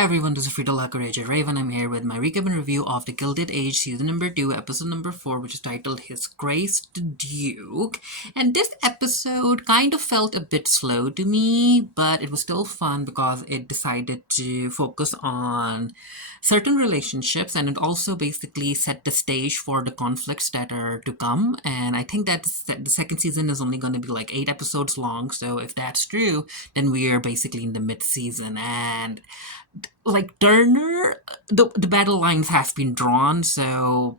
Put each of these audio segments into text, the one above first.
Hi everyone, this is Friedel Courage Raven. I'm here with my recap and review of the Gilded Age season number 2, episode number 4, which is titled His Grace the Duke. And this episode kind of felt a bit slow to me, but it was still fun because it decided to focus on certain relationships and it also basically set the stage for the conflicts that are to come. And I think that the second season is only going to be like 8 episodes long, so if that's true, then we are basically in the mid-season. And like Turner, the battle lines have been drawn, so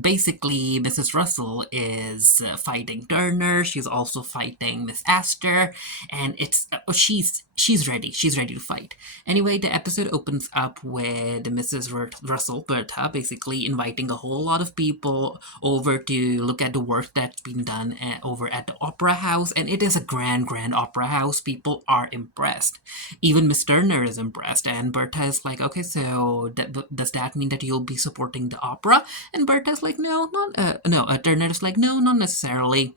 basically Mrs. Russell is fighting Turner. She's also fighting Miss Astor, and she's ready. She's ready to fight. Anyway, the episode opens up with Mrs. Russell, Bertha, basically inviting a whole lot of people over to look at the work that's been done over at the Opera House, and it is a grand opera house. People are impressed. Even Miss Turner is impressed, and Bertha is like, okay, so does that mean that you'll be supporting the opera? And Bertha's like, no, Turner is like, no, not necessarily.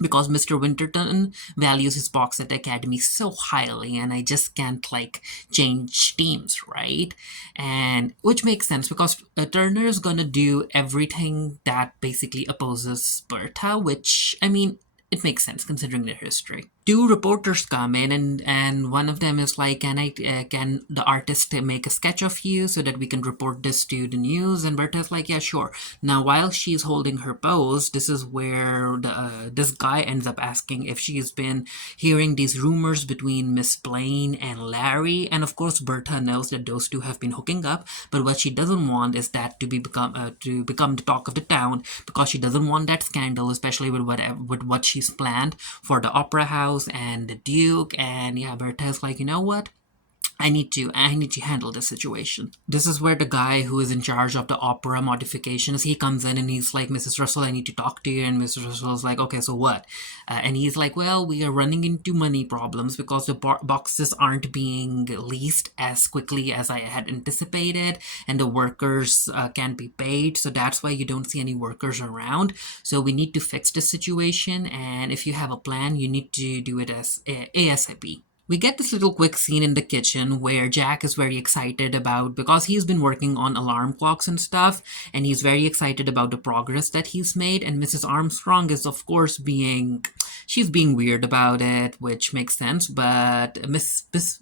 Because Mr. Winterton values his box at the academy so highly, and I just can't change teams, right? And which makes sense because Turner is gonna do everything that basically opposes Bertha, which I mean, it makes sense considering their history. Two reporters come in and one of them is like, can the artist make a sketch of you so that we can report this to the news? And Bertha's like, yeah, sure. Now, while she's holding her pose, this is where this guy ends up asking if she's been hearing these rumors between Miss Blaine and Larry. And of course, Bertha knows that those two have been hooking up, but what she doesn't want is that to become the talk of the town, because she doesn't want that scandal, especially with what she's planned for the Opera House and the Duke. And yeah, Bertha's like, you know what? I need to handle this situation. This is where the guy who is in charge of the opera modifications, he comes in and he's like, Mrs. Russell, I need to talk to you. And Mrs. Russell's like, okay, so what? And he's like, well, we are running into money problems because the boxes aren't being leased as quickly as I had anticipated, and the workers can't be paid, so that's why you don't see any workers around. So we need to fix the situation, and if you have a plan, you need to do it as ASAP. We get this little quick scene in the kitchen where Jack is very excited about, because he's been working on alarm clocks and stuff, and he's very excited about the progress that he's made, and Mrs. Armstrong is of course she's being weird about it, which makes sense, but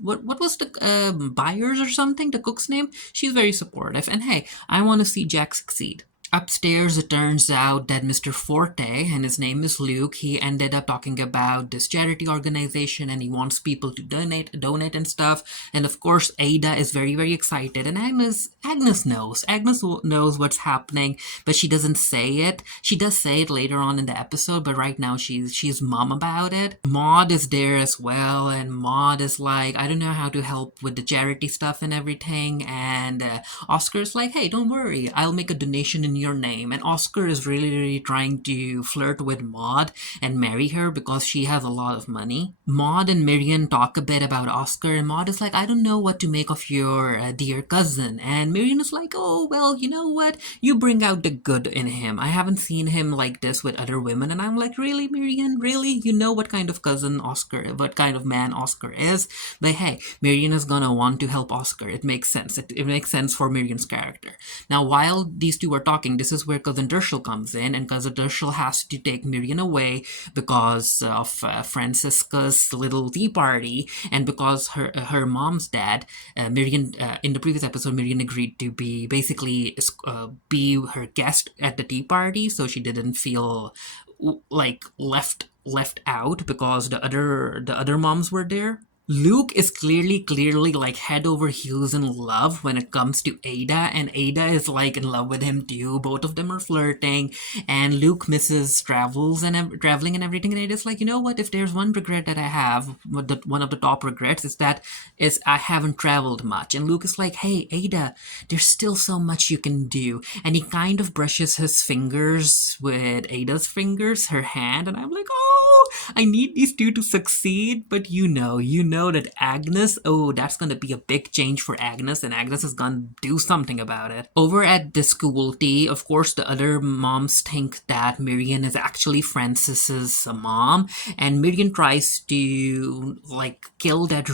what was the Byers or something, the cook's name? She's very supportive, and hey, I want to see Jack succeed. Upstairs, it turns out that Mr. Forte, and his name is Luke, he ended up talking about this charity organization and he wants people to donate and stuff. And of course, Ada is very excited, and Agnes knows. Agnes knows what's happening, but she doesn't say it. She does say it later on in the episode, but right now she's mum about it. Maud is there as well, and Maud is like, I don't know how to help with the charity stuff and everything. And Oscar's like, hey, don't worry, I'll make a donation in your name. And Oscar is really trying to flirt with Maud and marry her because she has a lot of money. Maud and Miriam talk a bit about Oscar, and Maud is like, I don't know what to make of your dear cousin. And Miriam is like, oh, well, you know what? You bring out the good in him. I haven't seen him like this with other women. And I'm like, really, Miriam? Really? You know what kind of what kind of man Oscar is? But hey, Miriam is gonna want to help Oscar. It makes sense. It makes sense for Miriam's character. Now, while these two are talking, this is where Cousin Dershel comes in, and Cousin Dershel has to take Miriam away because of Francisca's little tea party, and because her mom's dad, Miriam, in the previous episode, Miriam agreed to be her guest at the tea party, so she didn't feel like left out because the other moms were there. Luke is clearly like head over heels in love when it comes to Ada, and Ada is like in love with him too. Both of them are flirting, and Luke misses traveling and everything. And Ada's like, you know what? If there's one regret that I have, one of the top regrets is I haven't traveled much. And Luke is like, hey Ada, there's still so much you can do. And he kind of brushes his fingers with Ada's fingers, her hand, and I'm like, oh, I need these two to succeed. But you know know that Agnes, oh, that's gonna be a big change for Agnes, and Agnes is gonna do something about it. Over at the school tea, of course, the other moms think that Miriam is actually Francis's mom, and Miriam tries to like kill that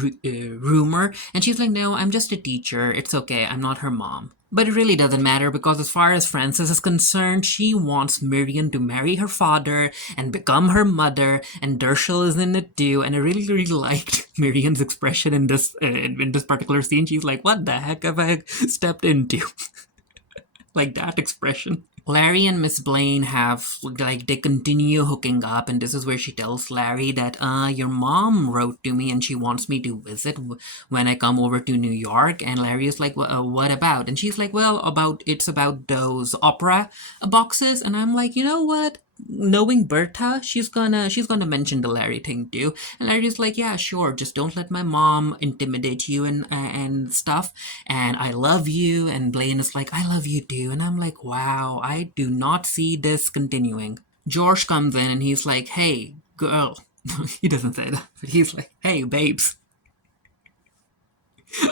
rumor, and she's like, "No, I'm just a teacher. It's okay. I'm not her mom." But it really doesn't matter because, as far as Frances is concerned, she wants Miriam to marry her father and become her mother, and Dershel is in it too. And I really, really liked Miriam's expression in this particular scene. She's like, "What the heck have I stepped into?" Like that expression. Larry and Miss Blaine have, like, they continue hooking up, and this is where she tells Larry that, your mom wrote to me and she wants me to visit when I come over to New York. And Larry is like, what about? And she's like, well, it's about those opera boxes. And I'm like, you know what? Knowing Bertha, she's gonna mention the Larry thing too. And Larry's like, yeah, sure, just don't let my mom intimidate you and stuff. And I love you. And Blaine is like, I love you too. And I'm like, wow, I do not see this continuing. George comes in and he's like, hey, girl. He doesn't say that, but he's like, hey, babes.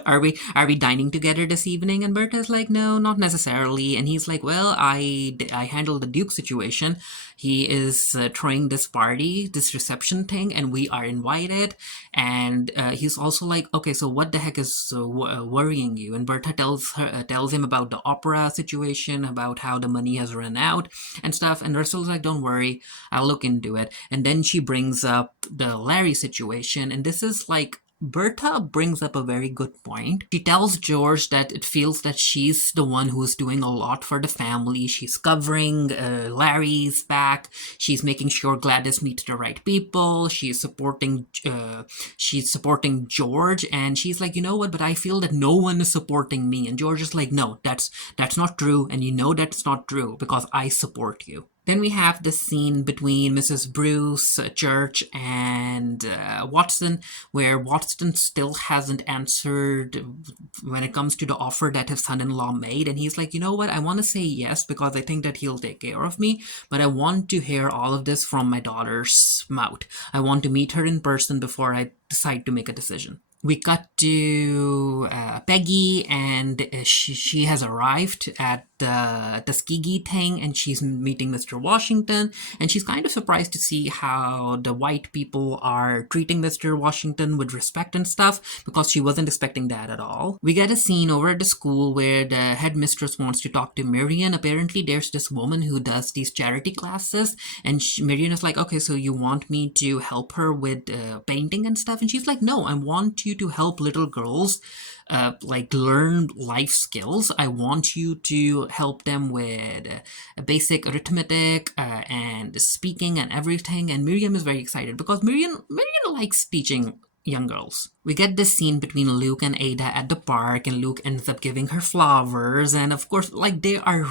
Are we dining together this evening? And Bertha's like, no, not necessarily. And he's like, well, I handled the Duke situation. He is throwing this party, this reception thing, and we are invited. And he's also like, okay, so what the heck is worrying you? And Bertha tells him about the opera situation, about how the money has run out and stuff. And Russell's like, don't worry, I'll look into it. And then she brings up the Larry situation, and this is like, Bertha brings up a very good point. She tells George that it feels that she's the one who's doing a lot for the family. She's covering Larry's back. She's making sure Gladys meets the right people. She's supporting George, and she's like, you know what? But I feel that no one is supporting me. And George is like, no, that's not true, and you know that's not true because I support you. Then we have the scene between Mrs. Bruce, Church, and Watson, where Watson still hasn't answered when it comes to the offer that his son-in-law made. And he's like, you know what? I want to say yes because I think that he'll take care of me, but I want to hear all of this from my daughter's mouth. I want to meet her in person before I decide to make a decision. We cut to Peggy, and she has arrived at the Tuskegee thing, and she's meeting Mr. Washington, and she's kind of surprised to see how the white people are treating Mr. Washington with respect and stuff, because she wasn't expecting that at all. We get a scene over at the school where the headmistress wants to talk to Marian. Apparently, there's this woman who does these charity classes, and Marian is like, okay, so you want me to help her with painting and stuff? And she's like, no, I want you to help little girls like learn life skills. I want you to help them with basic arithmetic and speaking and everything. And Miriam is very excited because Miriam likes teaching young girls. We get this scene between Luke and Ada at the park, and Luke ends up giving her flowers, and of course, like, they are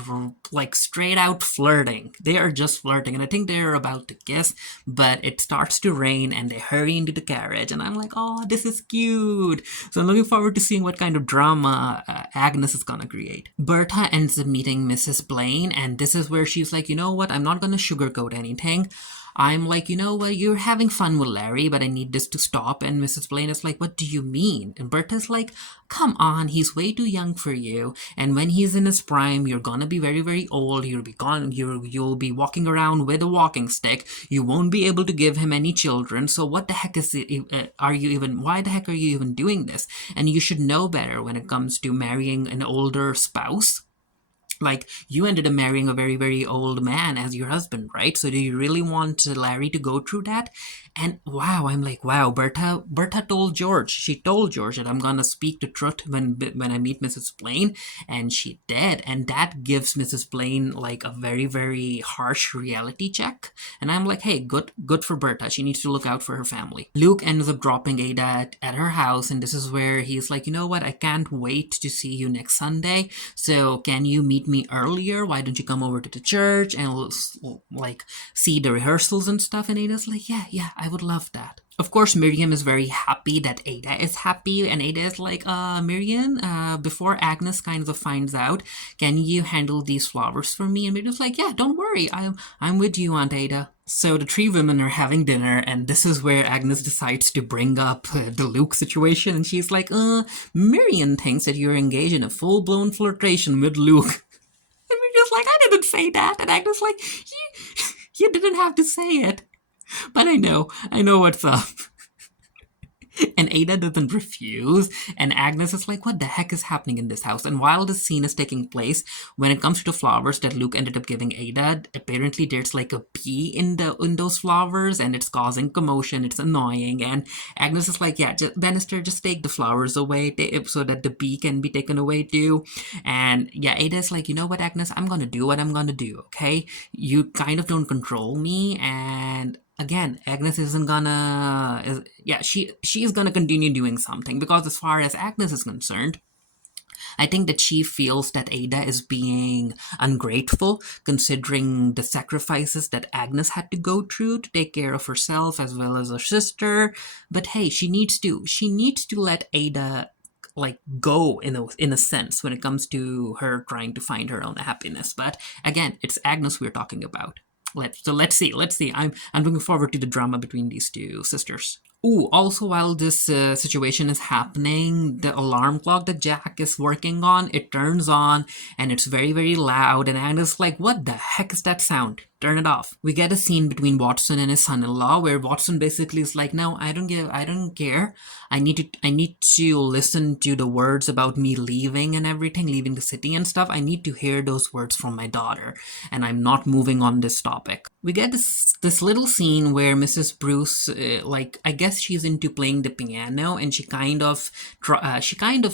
like straight out flirting. They are just flirting, and I think they're about to kiss, but it starts to rain and they hurry into the carriage, and I'm like, oh, this is cute. So I'm looking forward to seeing what kind of drama Agnes is gonna create. Bertha ends up meeting Mrs. Blaine, and this is where she's like, you know what, I'm not gonna sugarcoat anything. I'm like, you know what, you're having fun with Larry, but I need this to stop. And Mrs. Blaine is like, what do you mean? And Bertha's like, come on, he's way too young for you. And when he's in his prime, you're gonna be very, very old. You'll be walking around with a walking stick. You won't be able to give him any children. So what the heck why the heck are you even doing this? And you should know better when it comes to marrying an older spouse. Like, you ended up marrying a very, very old man as your husband, right? So do you really want Larry to go through that? And wow, I'm like, wow, Bertha told George. She told George that I'm gonna speak the truth when I meet Mrs. Blaine, and she did. And that gives Mrs. Blaine like a very, very harsh reality check. And I'm like, hey, good for Bertha. She needs to look out for her family. Luke ends up dropping Ada at her house, and this is where he's like, you know what? I can't wait to see you next Sunday. So can you meet me earlier? Why don't you come over to the church and like see the rehearsals and stuff? And Ada's like, yeah, I would love that. Of course, Miriam is very happy that Ada is happy, and Ada is like, Miriam, before Agnes kind of finds out, can you handle these flowers for me? And Miriam's like, yeah, don't worry, I'm with you, Aunt Ada. So the three women are having dinner, and this is where Agnes decides to bring up the Luke situation, and she's like, Miriam thinks that you're engaged in a full-blown flirtation with Luke. And we're just like, I didn't say that. And Agnes like, you didn't have to say it. But I know what's up. And Ada doesn't refuse, and Agnes is like, what the heck is happening in this house? And while this scene is taking place, when it comes to the flowers that Luke ended up giving Ada, apparently there's like a bee in those flowers, and it's causing commotion, it's annoying, and Agnes is like, yeah, Bannister, just take the flowers away so that the bee can be taken away too. And yeah, Ada's like, you know what, Agnes, I'm gonna do what I'm gonna do, okay? You kind of don't control me, and again, Agnes isn't gonna she is gonna continue doing something, because as far as Agnes is concerned, I think that she feels that Ada is being ungrateful, considering the sacrifices that Agnes had to go through to take care of herself as well as her sister. But hey, she needs to let Ada like go in a sense when it comes to her trying to find her own happiness. But again, it's Agnes we're talking about. Let's see. I'm looking forward to the drama between these two sisters. Ooh, also while this situation is happening, the alarm clock that Jack is working on, it turns on, and it's very, very loud, and Anna's like, what the heck is that sound? Turn it off. We get a scene between Watson and his son-in-law where Watson basically is like, no, I don't care. I need to listen to the words about me leaving and everything, leaving the city and stuff. I need to hear those words from my daughter, and I'm not moving on this topic. We get this little scene where Mrs. Bruce, like, I guess she's into playing the piano, and she kind of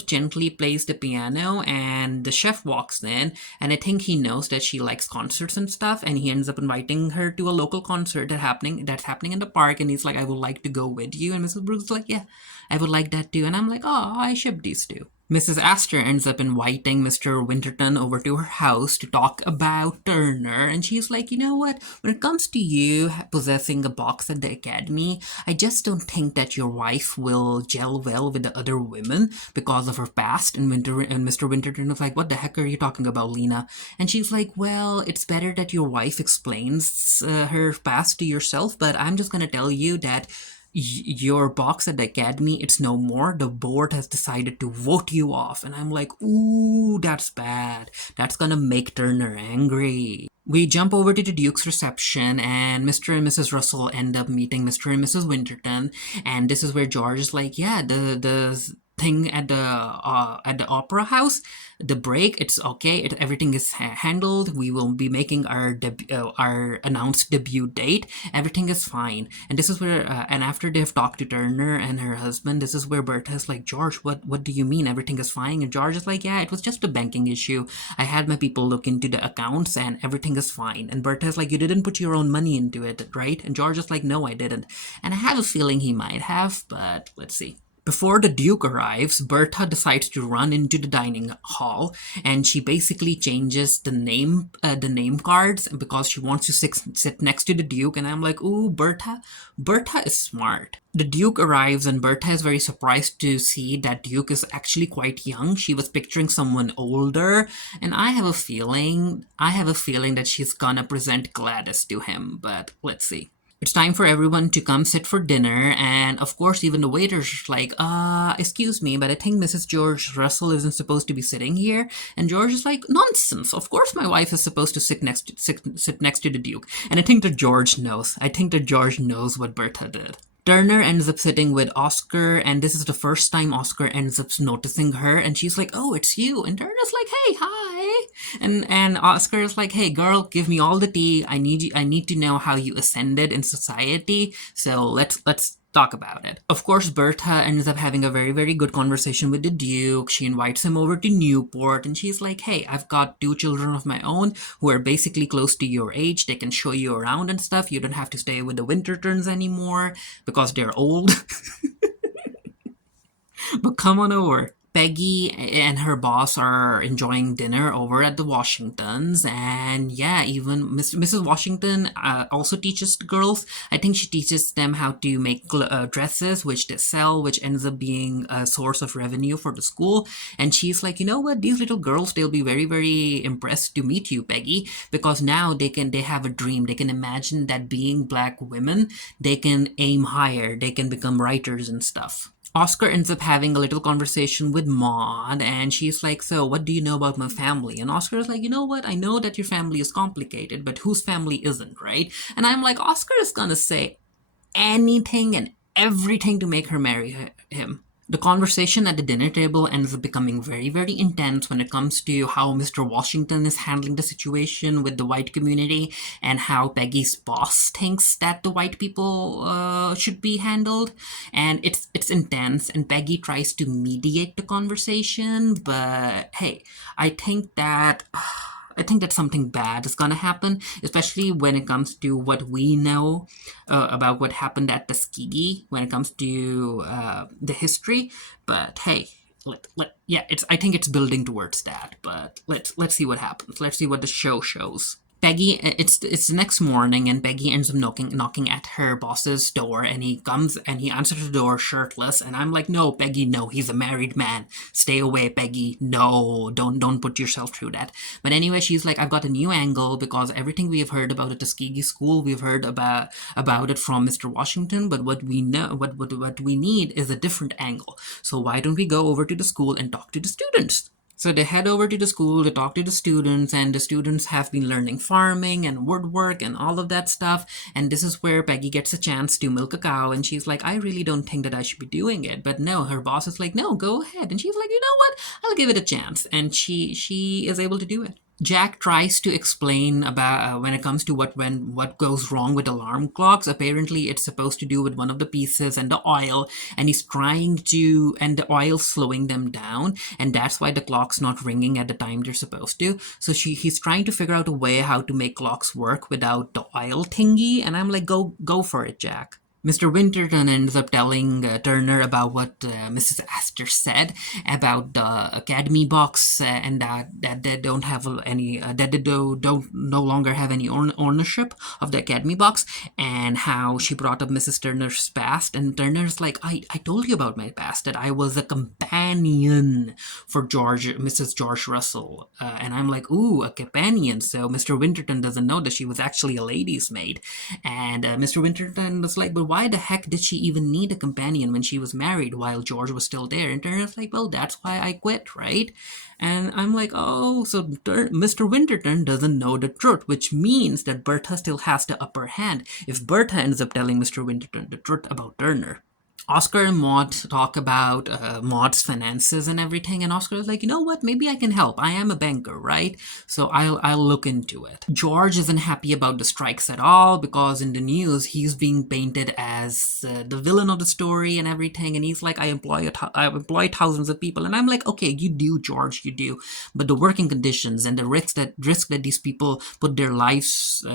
gently plays the piano, and the chef walks in, and I think he knows that she likes concerts and stuff, and he ends up inviting her to a local concert that's happening in the park, and he's like, I would like to go with you, and Mrs. Bruce is like, yeah, I would like that too, and I'm like, oh, I ship these two. Mrs. Astor ends up inviting Mr. Winterton over to her house to talk about Turner, and she's like, you know what? When it comes to you possessing a box at the academy, I just don't think that your wife will gel well with the other women because of her past. And Mr. Winterton was like, what the heck are you talking about, Lena? And she's like, well, it's better that your wife explains her past to yourself, but I'm just gonna tell you that your box at the academy, it's no more. The board has decided to vote you off. And I'm like, ooh, that's bad. That's gonna make Turner angry. We jump over to the Duke's reception, and Mr. and Mrs. Russell end up meeting Mr. and Mrs. Winterton, and this is where George is like, yeah, the thing at the opera house, the break, it's okay, everything is handled. We will be making our announced debut date. Everything is fine. And this is where and after they've talked to Turner and her husband, this is where Bertha is like, George, what do you mean everything is fine? And George is like, yeah, it was just a banking issue. I had my people look into the accounts, and everything is fine. And Bertha is like, you didn't put your own money into it, right? And George is like, no, I didn't. And I have a feeling he might have, but let's see. Before the Duke arrives, Bertha decides to run into the dining hall, and she basically changes the name cards because she wants to sit next to the Duke. And I'm like, ooh, Bertha is smart. The Duke arrives, and Bertha is very surprised to see that Duke is actually quite young. She was picturing someone older, and I have a feeling that she's gonna present Gladys to him. But let's see. It's time for everyone to come sit for dinner, and of course, even the waiter's like, excuse me, but I think Mrs. George Russell isn't supposed to be sitting here. And George is like, nonsense. Of course, my wife is supposed to sit next to the Duke. And I think that George knows. I think that George knows what Bertha did. Turner ends up sitting with Oscar, and this is the first time Oscar ends up noticing her, and she's like, oh, it's you. And Turner's like, hey, hi. And Oscar is like, hey, girl, give me all the tea. I need to know how you ascended in society. So let's talk about it. Of course, Bertha ends up having a very, very good conversation with the Duke. She invites him over to Newport, and she's like, hey, I've got 2 children of my own who are basically close to your age. They can show you around and stuff. You don't have to stay with the Wintertons anymore because they're old. But come on over. Peggy and her boss are enjoying dinner over at the Washingtons, and yeah, even Mrs. Washington also teaches the girls. I think she teaches them how to make dresses, which they sell, which ends up being a source of revenue for the school. And she's like, you know what, these little girls, they'll be very, very impressed to meet you, Peggy, because now they have a dream. They can imagine that being black women, they can aim higher, they can become writers and stuff. Oscar ends up having a little conversation with Maud, and she's like, so, what do you know about my family? And Oscar is like, you know what? I know that your family is complicated, but whose family isn't, right? And I'm like, Oscar is gonna say anything and everything to make her marry him. The conversation at the dinner table ends up becoming very, very intense when it comes to how Mr. Washington is handling the situation with the white community and how Peggy's boss thinks that the white people should be handled. And it's intense, and Peggy tries to mediate the conversation, but hey, I think that I think that something bad is gonna happen, especially when it comes to what we know about what happened at Tuskegee when it comes to the history. But hey, yeah, I think it's building towards that. But let's see what happens. Let's see what the show shows. Peggy, it's the next morning, and Peggy ends up knocking at her boss's door, and he comes and he answers the door shirtless, and I'm like, no, Peggy, no, he's a married man. Stay away, Peggy. No, don't put yourself through that. But anyway, she's like, I've got a new angle because everything we have heard about the Tuskegee School, we've heard about it from Mr. Washington, but what we know, what we need is a different angle. So why don't we go over to the school and talk to the students? So they head over to the school to talk to the students, and the students have been learning farming and woodwork and all of that stuff. And this is where Peggy gets a chance to milk a cow, and she's like, I really don't think that I should be doing it. But no, her boss is like, no, go ahead. And she's like, you know what? I'll give it a chance. And she is able to do it. Jack tries to explain about when it comes to what goes wrong with alarm clocks. Apparently, it's supposed to do with one of the pieces and the oil, and he's trying to, and the oil's slowing them down, and that's why the clock's not ringing at the time they're supposed to. So he's trying to figure out a way how to make clocks work without the oil thingy, and I'm like, go for it, Jack. Mr. Winterton ends up telling Turner about what Mrs. Astor said about the Academy box, and that they don't have any, that they don't no longer have any ownership of the Academy box, and how she brought up Mrs. Turner's past, and Turner's like, I told you about my past, that I was a companion for Mrs. George Russell, and I'm like, ooh, a companion. So Mr. Winterton doesn't know that she was actually a lady's maid, and Mr. Winterton was like, but why the heck did she even need a companion when she was married while George was still there? And Turner's like, well, that's why I quit, right? And I'm like, oh, so Mr. Winterton doesn't know the truth, which means that Bertha still has the upper hand if Bertha ends up telling Mr. Winterton the truth about Turner. Oscar and Maud talk about Maud's finances and everything, and Oscar is like, you know what, maybe I can help. I am a banker, right? So I'll look into it. George isn't happy about the strikes at all, because in the news he's being painted as the villain of the story and everything, and he's like, I employ thousands of people, and I'm like, okay, you do, George, you do, but the working conditions and the risk that these people put their lives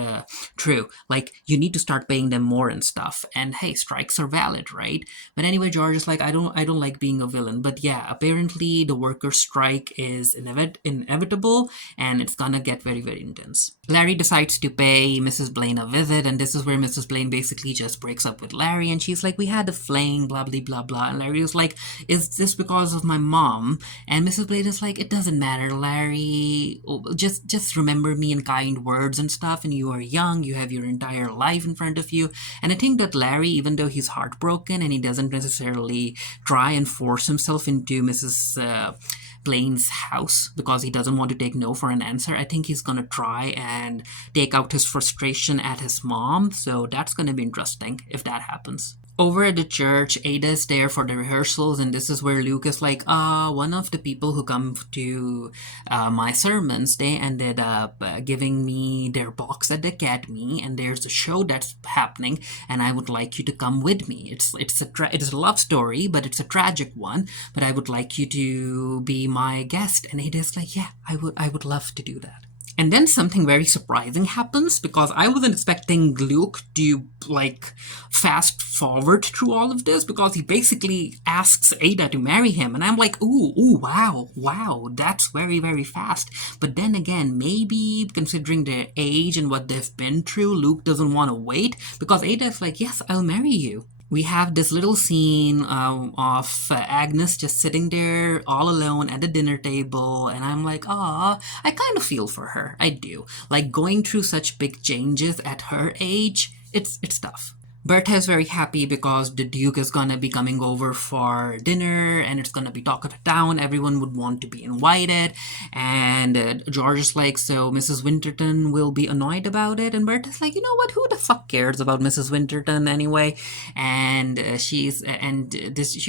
through, like, you need to start paying them more and stuff. And hey, strikes are valid, right? But anyway, George is like, I don't like being a villain. But yeah, apparently the workers' strike is inevitable, and it's gonna get very, very intense. Larry decides to pay Mrs. Blaine a visit, and this is where Mrs. Blaine basically just breaks up with Larry, and she's like, we had a fling, blah, blah, blah, blah. And Larry is like, is this because of my mom? And Mrs. Blaine is like, it doesn't matter, Larry. Just remember me in kind words and stuff, and you are young, you have your entire life in front of you. And I think that Larry, even though he's heartbroken and he doesn't necessarily try and force himself into Mrs. Blaine's house because he doesn't want to take no for an answer, I think he's going to try and take out his frustration at his mom. So that's going to be interesting if that happens. Over at the church, Ada is there for the rehearsals, and this is where Luke is like, one of the people who come to my sermons, they ended up giving me their box at the academy, and there's a show that's happening, and I would like you to come with me. It is a love story, but it's a tragic one, but I would like you to be my guest. And Ada is like, yeah, I would love to do that. And then something very surprising happens because I wasn't expecting Luke to like fast forward through all of this because he basically asks Ada to marry him. And I'm like, ooh, wow, wow, that's very, very fast. But then again, maybe considering their age and what they've been through, Luke doesn't want to wait because Ada is like, yes, I'll marry you. We have this little scene of Agnes just sitting there all alone at the dinner table, and I'm like, ah, I kind of feel for her. I do. Like going through such big changes at her age, it's tough. Bertha is very happy because the Duke is gonna be coming over for dinner and it's gonna be talk of the town. Everyone would want to be invited. And George is like, so Mrs. Winterton will be annoyed about it. And Bertha's like, you know what? Who the fuck cares about Mrs. Winterton anyway? And she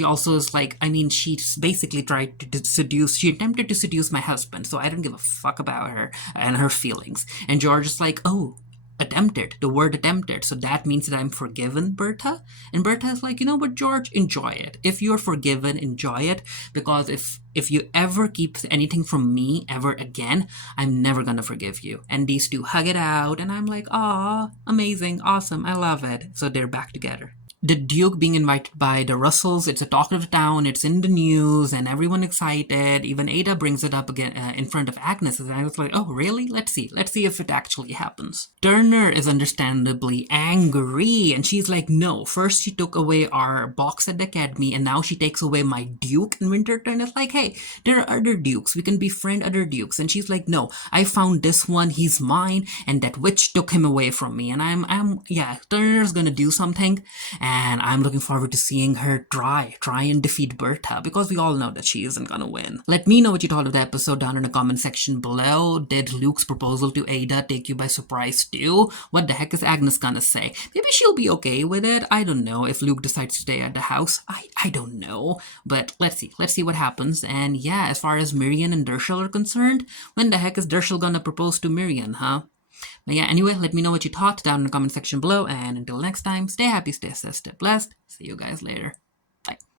also is like, I mean, she's basically tried to seduce, she attempted to seduce my husband. So I don't give a fuck about her and her feelings. And George is like, oh, attempted, the word attempted, so that means that I'm forgiven, Bertha. And Bertha is like, you know what, George, enjoy it. If you're forgiven, enjoy it, because if you ever keep anything from me ever again, I'm never gonna forgive you. And these two hug it out, and I'm like, ah, amazing, awesome, I love it. So they're back together. The Duke being invited by the Russells, it's a talk of the town, it's in the news, and everyone excited. Even Ada brings it up again in front of Agnes, and I was like, oh, really? Let's see if it actually happens. Turner is understandably angry, and she's like, no, first she took away our box at the academy, and now she takes away my Duke. And Winterton is like, hey, there are other Dukes, we can befriend other Dukes. And she's like, no, I found this one, he's mine, and that witch took him away from me. And yeah, Turner's gonna do something, and I'm looking forward to seeing her try and defeat Bertha, because we all know that she isn't gonna win. Let me know what you thought of the episode down in the comment section below. Did Luke's proposal to Ada take you by surprise too? What the heck is Agnes gonna say? Maybe she'll be okay with it. I don't know. If Luke decides to stay at the house, I don't know. But let's see what happens. And yeah, as far as Miriam and Dershel are concerned, when the heck is Dershel gonna propose to Miriam, huh? But yeah, anyway, let me know what you thought down in the comment section below. And until next time, stay happy, stay safe, stay blessed. See you guys later. Bye.